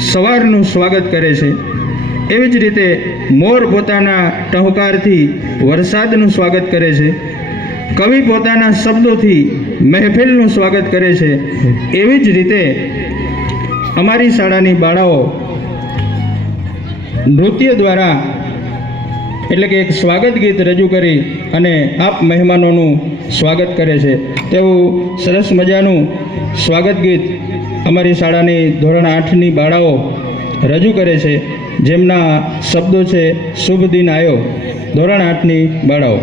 સવારનું સ્વાગત કરે છે, એવી જ રીતે મોર પોતાના ટહુકારથી વરસાદનું સ્વાગત કરે છે, કવિ પોતાના શબ્દોથી મહેફિલનું સ્વાગત કરે છે, એવી જ રીતે અમારી શાળાની બાળાઓ નૃત્ય દ્વારા એટલે કે એક સ્વાગત ગીત રજૂ કરી અને આપ મહેમાનોનું સ્વાગત કરે છે. તેવું સરસ મજાનું સ્વાગત ગીત અમારી શાળાની ધોરણ 8ની બાળાઓ રજૂ કરે છે, જેમના શબ્દો છે શુભ દિન આયો. ધોરણ 8ની બાળાઓ.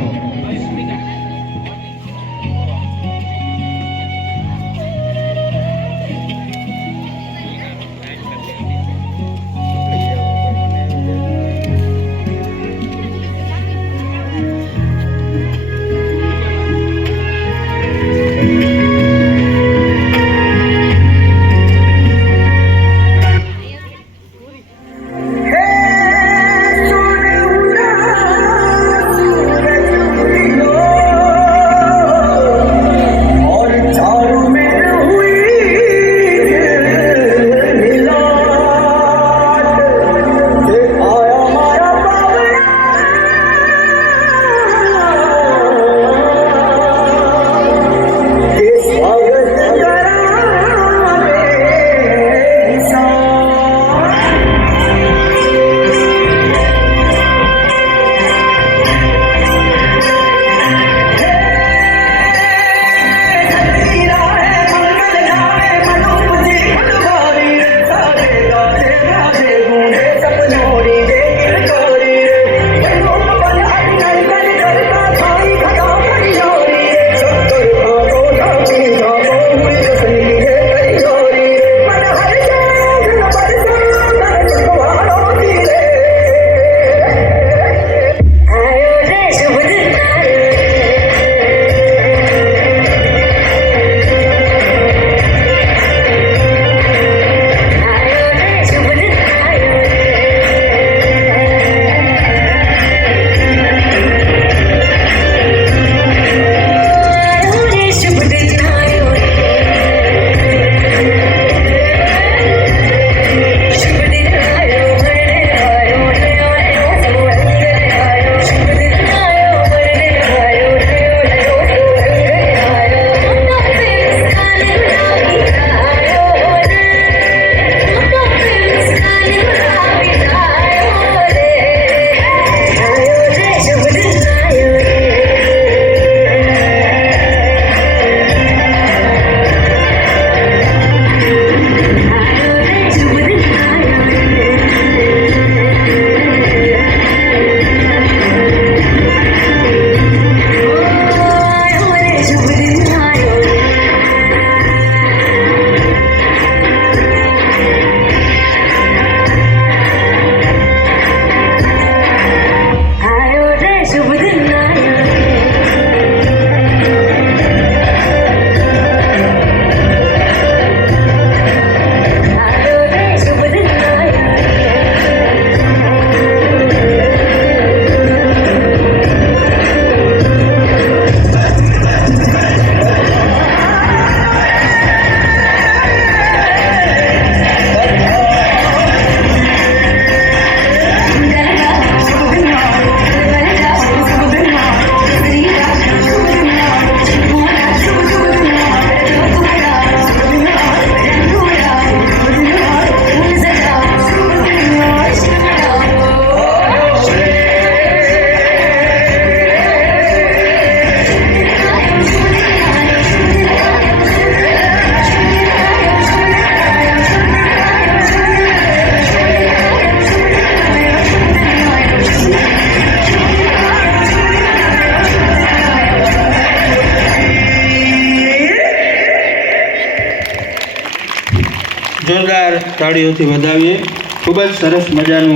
જોરદાર તાળીઓથી વધાવીએ. ખૂબ જ સરસ મજાનું